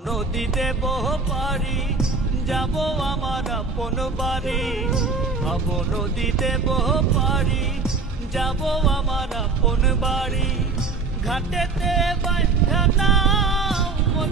নদীতে বহ পারি যাব আমার আপন বাড়ি ভাব নদীতে বহ পারি যাব আমার আপন বাড়ি ঘাটেতে বাঁধা নাও মন